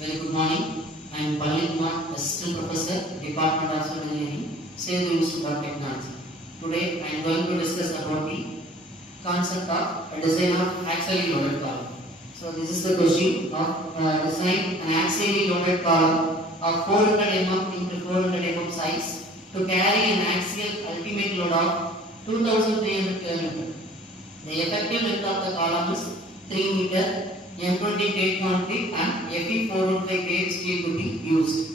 Very good morning. I am Palani, Assistant Professor, Department of Civil Engineering, Save Institute of Technology. Today I am going to discuss about the concept of a design of axially loaded column. So this is the question of design an axially loaded column of 400 mm into 400 mm size to carry an axial ultimate load of 2300 km. The effective length of the column is 3 meter. M20 gauge concrete and Fe 415 gauge steel to be used.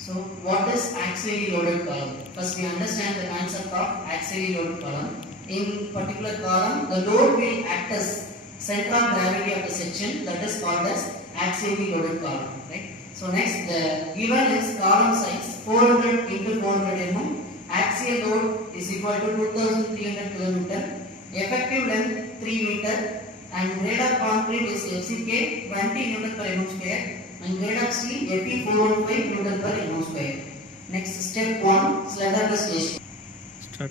So what is axially loaded column? First we understand the concept of axially loaded column. In particular column, the load will act as center of gravity of the section, that is called as axially loaded column. Right? So next, the given is column size 400 into 400 mm. Axial load is equal to 2300 km. Effective length 3 meter. And grade of concrete is FCK 20 Newton per mm square and grade of steel Fe 415 Newton per mm square. Next, step 1, slenderness ratio. Start.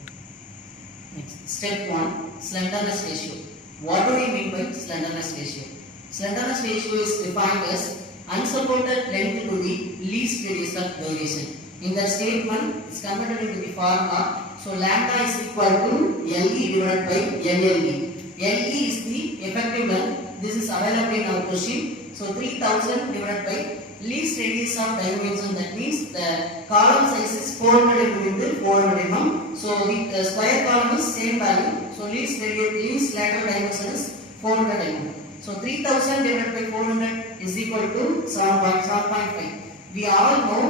Next, step 1, slenderness ratio. What do we mean by slenderness ratio? Slenderness ratio is defined as unsupported length to the least radius of variation. In the statement, it's converted into the formula. So lambda is equal to LE divided by LLE. LE is the effective length. This is available in our question. So 3000 divided by least radius of dimension. That means the column size is 400 into 400 mm. So the square column is same value. So least lateral dimension is 400 mm. So 3000 divided by 400 is equal to 7.5. We all know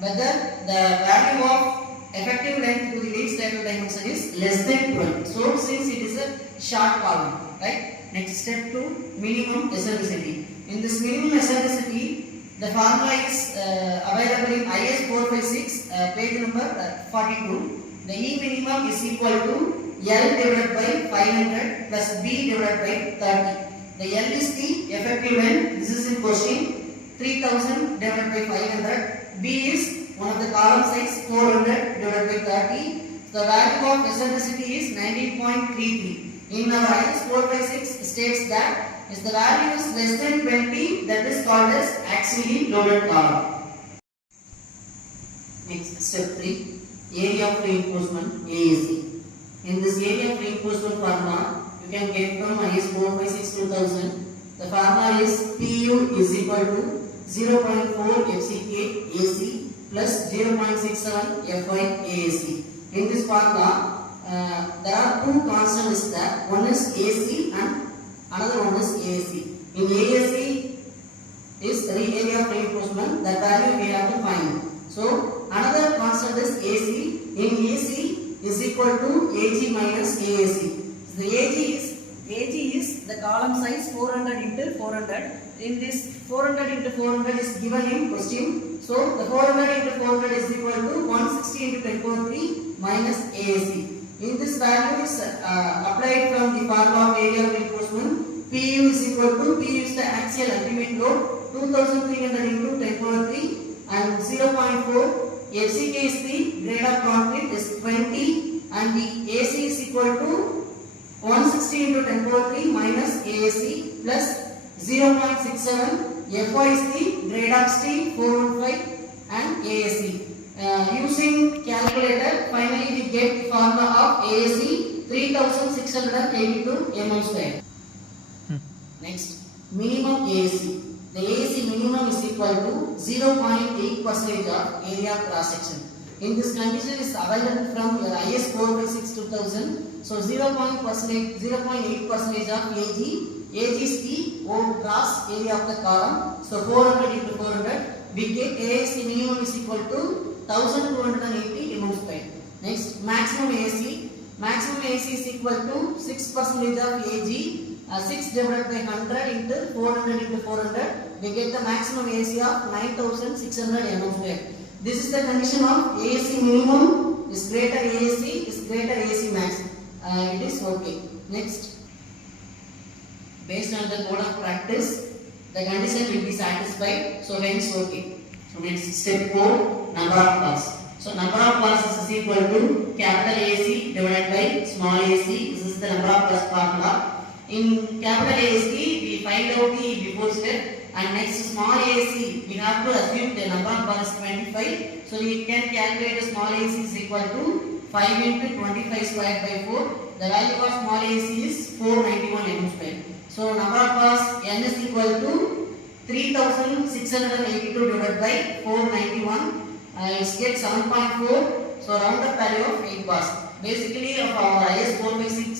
whether the value of effective length to the least lateral dimension is less than 12. So since it is a short column, right? Next, step 2, minimum eccentricity. In this minimum eccentricity, the formula is available in IS 456 page number 42. The E minimum is equal to L divided by 500 plus B divided by 30. The L is the effective length. This is in question. 3000 divided by 500. B is one of the column size 400 divided by 30. The value of eccentricity is 19.33. In our IS 456 states that if the value is less than 20, that is called as axially loaded column. Next, step 3, area of reinforcement AAC. In this area of reinforcement formula, you can get from IS 456 2000. The formula is PU is equal to 0.4 FCK AC plus 0.67 Fy AAC. In this formula, there are two constants there. One is AC and another one is AAC. In AAC is the area of reinforcement. That value we have to find. So another constant is AC. In AC is equal to AG minus AAC. The AG is the column size 400 into 400. In this 400 into 400 is given in question. So the 400 into 400 is equal to 160 into 10 power 3 minus AAC. In this value is applied from the formula of area of reinforcement. PU is equal to, PU is the axial ultimate load, 2300 into 10 power 3 and 0.4. FCK is the grade of concrete is 20 and the AC is equal to 160 into 10 power 3 minus AAC plus 0.67. Fy is the grade of steel 415 and AAC. Using calculator, finally we get the formula of AAC 3682 mm square. Next, minimum AAC. The AAC minimum is equal to 0.8% of area cross section. In this condition is available from IS 456 2000. So 0.8% of AG. AG is the cross area of the column. So 400 into 400. We get AAC minimum is equal to 1280 mm square. Next, maximum AC. Maximum AC is equal to 6% of AG. 6 divided by 100 into 400 into 400. We get the maximum AC of 9600 mm square. This is the condition of AC minimum is greater AC is greater AC max. It is okay. Next, based on the code of practice, the condition will be satisfied. So hence okay. So next, step 4, number of passes. So number of passes is equal to capital AC divided by small AC. This is the number of pass formula. In capital AC, we we find out the before step, and next small AC, we have to assume the number of bars is 25. So we can calculate the small AC is equal to 5 into 25 squared by 4. The value of small AC is 491 mm square. So number of bars n is equal to 3682 divided by 491. It gets 7.4. So round up value of 8 bars. Basically, of our IS 4x6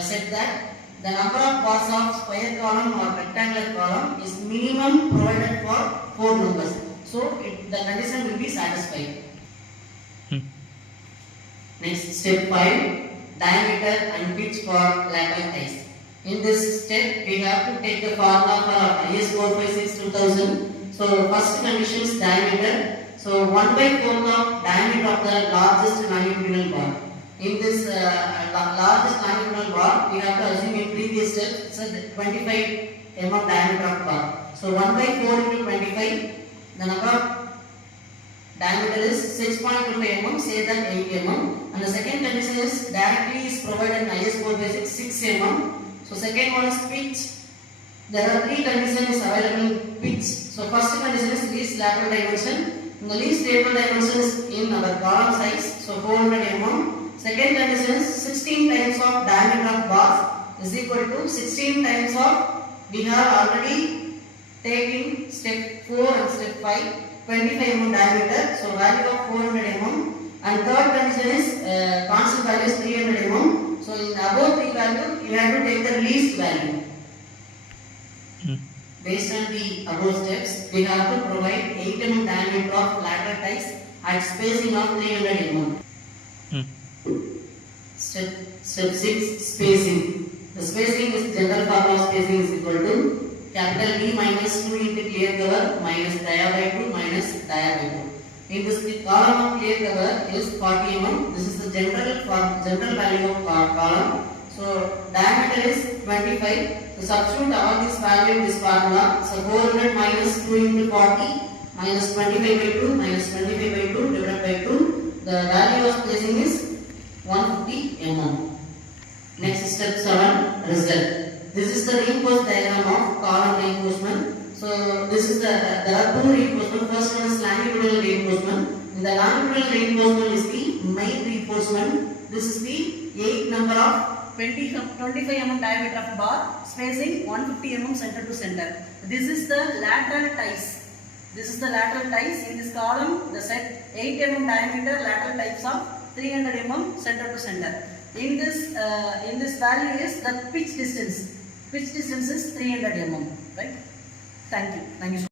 said that the number of bars of square column or rectangular column is minimum provided for 4 numbers. So the condition will be satisfied. Next, step 5, diameter and pitch for lateral ties. In this step, we have to take the formula for IS 456 2000. So first condition is diameter. So 1 by 4th of diameter of the largest longitudinal bar. In this largest longitudinal bar, we have to assume in previous step it's a 25 mm diameter of bar. So 1 by 4 into 25, the number of diameter is 6.25 mm, say that 8 mm. And the second condition is directly is provided in IS 456 6 mm. So second one is pitch. There are 3 conditions available in pitch. So first condition is least lateral dimension. The least lateral dimension is in our column size, so 400 mm. Second condition is 16 times of diameter of bars is equal to 16 times of, we have already taken step 4 and step 5, 25 mm diameter, so value of 400 mm. And third condition is constant value is 300 mm. So in above 3 value, you have to take the least value. Based on the above steps, we have to provide 8 mm diameter of lateral ties at spacing of 300 mm. Step 6, spacing. The spacing is general formula of spacing is equal to capital D minus 2 into clear cover minus dia by 2 minus dia by 2. In this, the column of clear cover is 40 mm. This is the general value of column. So diameter is 25. So substitute all this value in this formula. So 400 minus 2 into 40 minus 25 by 2 minus 25 by 2 divided by 2. The value of spacing is 150 mm. Next, step 7, result. This is the reinforced diagram of column reinforcement. So this is there are 2 reinforcement. First one is longitudinal reinforcement. The longitudinal reinforcement is the main reinforcement. This is the 8 number of 25 mm diameter of bar, spacing 150 mm center to center. This is the lateral ties. This is the lateral ties. In this column, the set 8 mm diameter lateral ties of 300 mm center to center. In this value is the pitch distance. Pitch distance is 300 mm. Right? Thank you. Thank you so much.